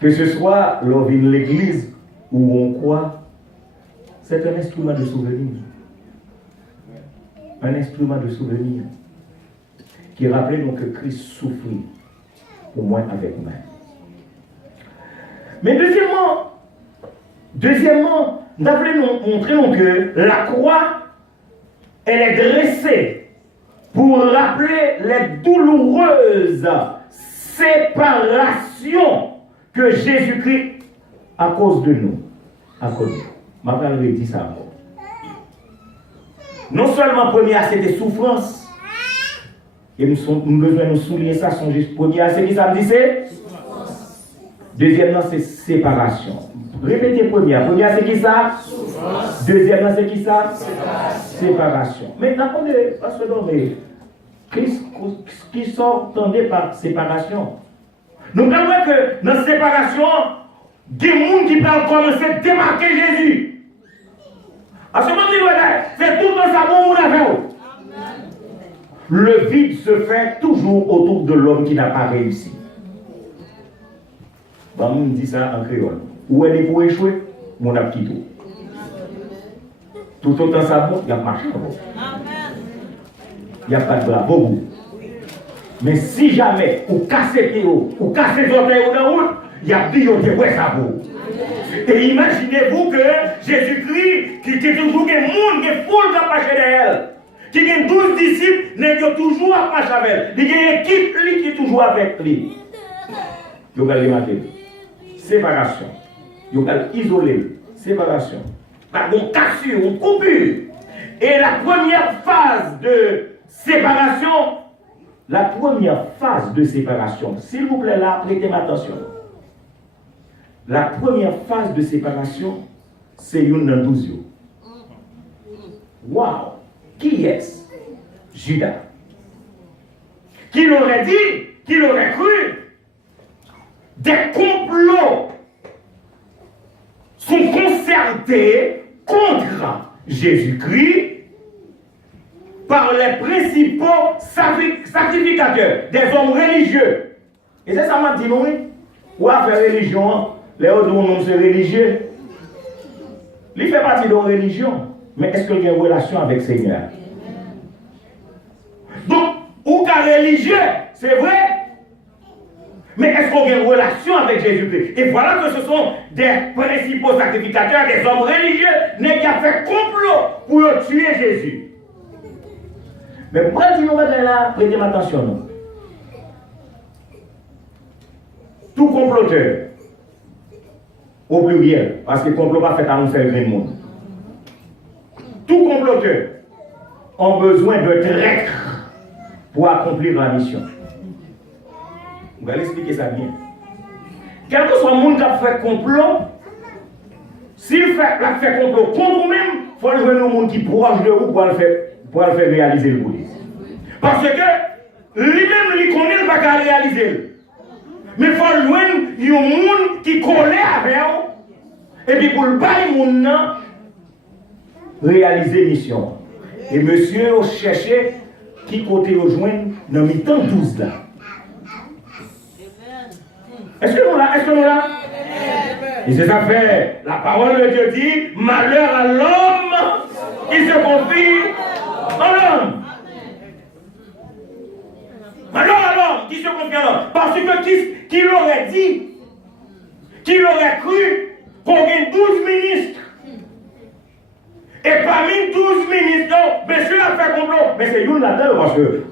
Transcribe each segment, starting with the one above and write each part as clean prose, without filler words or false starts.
Que ce soit lors de l'église où on croit, c'est un instrument de souvenir. Un instrument de souvenir qui rappelle donc que Christ souffrit au moins avec moi. Mais deuxièmement, nous devons montrer que la croix, elle est dressée pour rappeler les douloureuses séparations que Jésus-Christ, à cause de nous, a connues. Ma mère lui dit ça encore. Non seulement première, c'est des souffrances. Et nous avons besoin de nous souligner ça, son juste première, c'est qui ça me dit c'est souffrance. Deuxièmement, c'est séparation. Répétez première. Première, c'est qui ça souffrance. Deuxièmement, c'est qui ça séparation. Maintenant, parce que non, mais qui s'entendait par séparation? Nous avons que dans la séparation, des gens qui peuvent commencer à démarquer Jésus. À ce moment-là, c'est tout dans sa bon avec. Le vide se fait toujours autour de l'homme qui n'a pas réussi. Bon, on dit ça en créole. Où est-ce pour échouer? Mon petit tout autant ça bon, il y a marché. Il n'y a pas de bravo. Mais si jamais vous cassez les pieds, vous cassez les orteils dans la route, il y a des gens qui ça vaut. Et imaginez-vous que Jésus-Christ, qui est toujours un monde, qui est foule qui marche derrière, qui a 12 disciples, n'est toujours à marcher avec elle. Il y a une équipe qui est toujours avec lui. Vous allez remarquer. Séparation. Vous allez isoler. Séparation. Une cassure, une coupure. Et la première phase de séparation, s'il vous plaît là, prêtez attention. La première phase de séparation, c'est une nandouzio. Waouh! Qui est-ce? Judas. Qui l'aurait dit? Qui l'aurait cru? Des complots sont concertés contre Jésus-Christ par les principaux sacrificateurs, des hommes religieux. Et c'est ça m'a dit, non? Ou à faire religion, les autres noms c'est religieux. Il fait partie de la religion. Mais est-ce qu'il y a une relation avec le Seigneur? Donc, ou qu'un religieux, c'est vrai. Mais est-ce qu'on a une relation avec Jésus-Christ? Et voilà que ce sont des principaux sacrificateurs, des hommes religieux, qui ont fait complot pour tuer Jésus. Mais pourquoi dis-nous là, prêtez attention. Non? Tout comploteur, au pluriel, parce que le complot va faire annoncer le monde. Tout comploteur a besoin de traîtres pour accomplir la mission. Vous allez expliquer ça bien. Quel que soit le monde qui a fait complot, s'il fait complot contre vous-même, il faut jouer le monde qui est proche de vous pour le faire réaliser le boulot. Parce que lui-même, il connaît, il ne va pas réaliser. Mais il faut jouer le monde qui collait avec vous. Et puis pour le bail, le monde réaliser mission. Et monsieur a cherché qui côté rejoindre dans le temps 12 là. Est-ce que nous là? Est-ce que nous là? Et c'est ça fait. La parole de Dieu dit malheur à l'homme qui se confie en l'homme. Malheur à l'homme qui se confie en l'homme. Parce que qui l'aurait dit, qui l'aurait cru qu'on ait 12 ministres. Et parmi 12 ministres, monsieur a fait complot. Mais c'est nous là-dedans parce que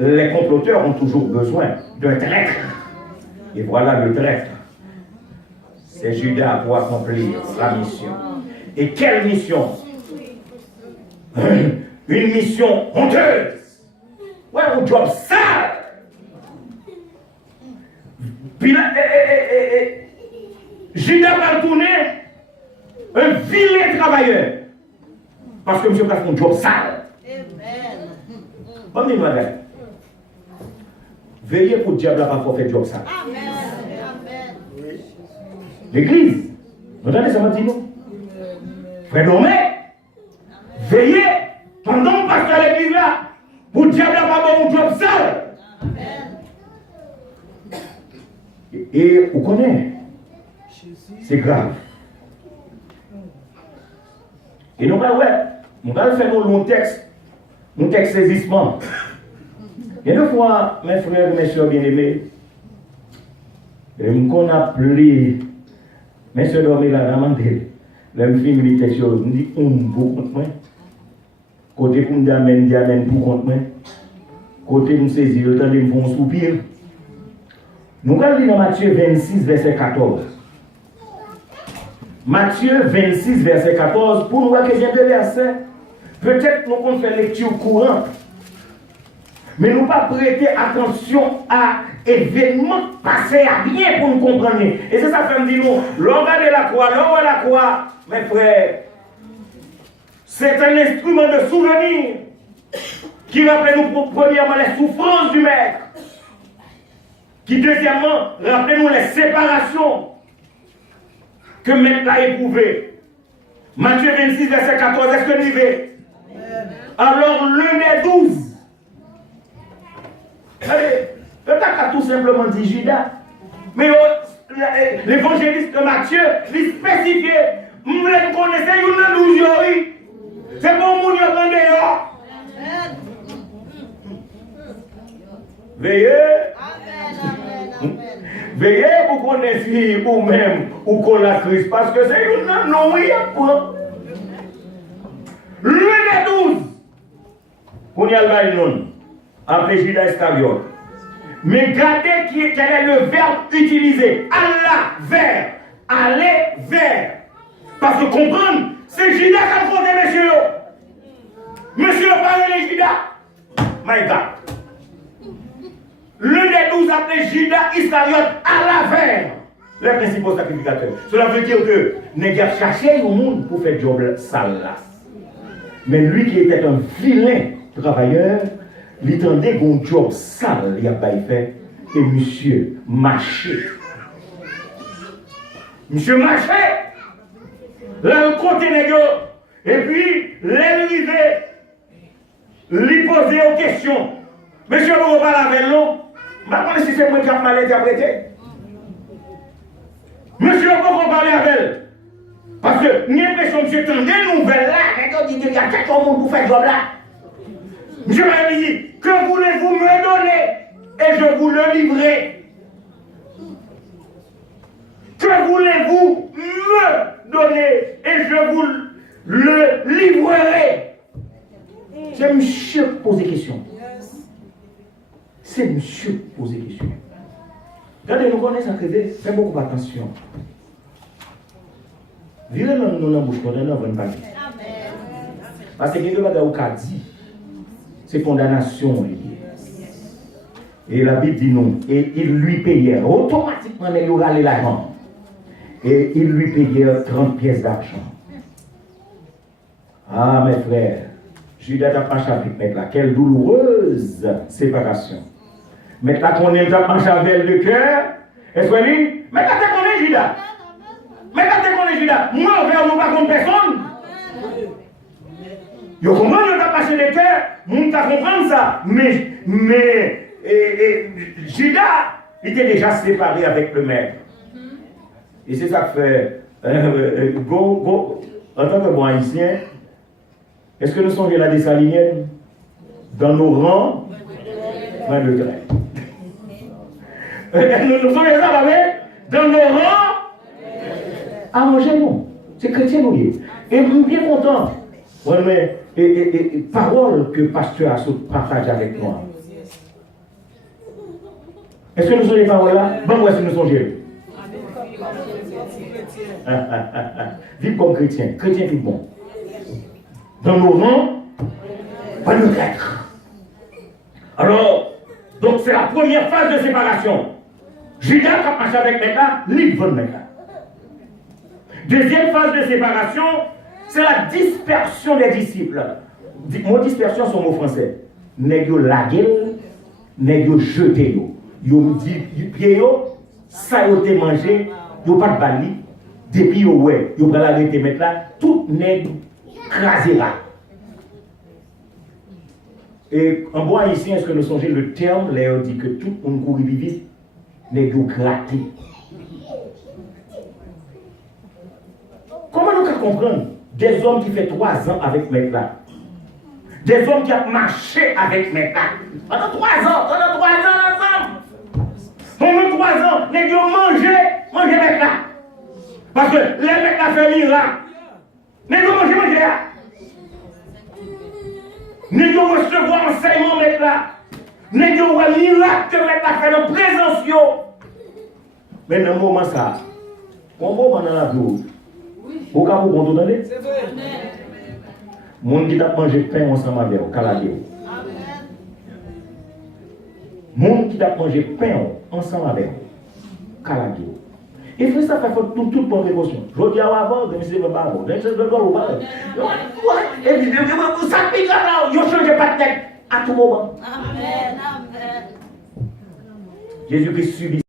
les comploteurs ont toujours besoin d'un traître. Et voilà le traître. C'est Judas pour accomplir la mission. Et quelle mission? Une mission honteuse. Ouais, un job sale. Puis là, Judas va tourner un vilain travailleur. Parce que monsieur a fait un job sale. Amen. Bon, dis madame. Veillez pour le diable n'a pas fait job sale. Amen. L'église. Vous entendez ça m'a dit nous? Frère Normé. Veillez pendant que pasteur à l'église là. Pour le diable n'a pas fait un job sale. Amen. Et vous connaissez. C'est grave. Et nous allons faire un long texte saisissement. Et une fois, mes frères et mes soeurs bien-aimés, qu'on a appelé mes soeurs dormir là, dans le film militaire, je me dis, pour contre moi. Côté pour me diamène pour contre moi. Côté pour me saisir, le temps de me faire un soupir. Nous allons lire dans Matthieu 26, verset 14. Matthieu 26, verset 14, pour nous voir qu'il y a deux versets. Peut-être nous allons faire lecture courante, mais nous pas prêter attention à événements passés à bien pour nous comprendre. Et c'est ça que me dit nous, l'homme de la croix, mes frères, c'est un instrument de souvenir qui rappelle nous premièrement les souffrances du maître, qui deuxièmement rappelle nous les séparations que le maître a éprouvées. Matthieu 26, verset 14, est-ce que vous vivez? Alors l'un des 12, le tas a tout simplement dit Judas, mais l'évangéliste de Matthieu, il spécifié, vous me connaissez, il y a 12 jours, c'est bon, vous y avez dehors. Veillez. Veillez pour connaître vous-même ou qu'on la crise, parce que c'est une non, oui, l'un des 12, on y a le baillon, appelé Judas Iscariote. Mais regardez quel est le verbe utilisé. Aller vers. Parce que comprendre, c'est Judas qui a fondé monsieur. Monsieur parle de Judas. My God. L'un des 12 appelé Judas Iscariote vers les principaux sacrificateurs. Cela veut dire que n'est pas cherché au monde pour faire le job sale là. Mais lui qui était un vilain travailleur, il tendait un job sale, il a pas fait, et monsieur marché. Monsieur marché, là le côté négocié, et puis l'arrivée, lui poser aux questions. Monsieur, vous parlez avec l'eau, je ne sais pas si c'est moi qui ai mal interprété. Monsieur, vous parlez avec elle. Parce que j'ai l'impression que monsieur tend des nouvelles là, et on dit qu'il y a quelqu'un pour faire ce job là. Monsieur m'a dit, que voulez-vous me donner et je vous le livrerai. Que voulez-vous me donner et je vous le livrerai. C'est monsieur qui pose des questions. C'est monsieur qui pose des questions. Regardez, nous connaissons ça, faites beaucoup attention. Virez nous dans la bouche, nous ne pas dire. Parce que quelque chose qu'a dit, c'est condamnation. Et la Bible dit non. Et il lui payait automatiquement, il aura allé l'argent. Et il lui payait 30 pièces d'argent. Ah, mes frères, Judas n'a pas marché avec là. Quelle douloureuse séparation. Maintenant qu'on est marché avec le cœur, est-ce que lui, maintenant qu'on est Judas. Maintenant qu'on est Judas. Moi, vers nous, pas comme personne. Yo comment on a marché le cœur, on t'a comprendre ça. Mais Judas, il était déjà séparé avec le maître. Et c'est ça que fait, en tant que bon haïtien, est-ce que nous sommes la dessalinienne dans nos rangs, point de trait. Nous sommes ça dans nos rangs, arrangez-nous. C'est chrétien nous. Et nous sommes bien contents. Et parole que le pasteur a partagé avec moi. Est-ce que nous sommes les paroles là? Bon, est-ce que nous sommes jeunes? Vive comme chrétien. Chrétien vit bon. Dans nos rangs, pas de traître. Alors, donc c'est la première phase de séparation. Judas qui a marché avec Mecca, livre Mecca. Deuxième phase de séparation, c'est la dispersion des disciples. Mon dispersion, c'est un mot français. Nèg yo lagué, nèg yo jeté yo. Yo me dit, pied yo, ça yo te mangé, yo pas de bali, depuis yo ouais, yo pral arrêter mettre là, tout nèg crasé là. Et en bon haïtien, est-ce que nous songez le terme, là on dit que tout le monde courit vite, nèg yo gratté. comprendre. Des hommes qui font 3 ans avec mes là. Des hommes qui ont marché avec mes là. Pendant 3 ans ensemble. Pendant 3 ans, les gens manger mes là. Parce que les mecs là fait miracle. Les gens manger là. Les gens recevoir enseignement mes là. Les gens voient miracle que mes là fait dans présence. Mais dans le moment ça, on va dans la vie. Au cas où vous entendez? C'est vrai. Monde qui t'a mangé pain ensemble avec vous, calagé. Monde qui t'a mangé pain ensemble avec vous, calagé. Et fait ça fait tout pour précaution. Je dis à avant, je ne sais pas avant. Je ne sais pas avant. Et puis, ça pique là, je ne change pas de tête à tout moment. Amen. Jésus-Christ subit.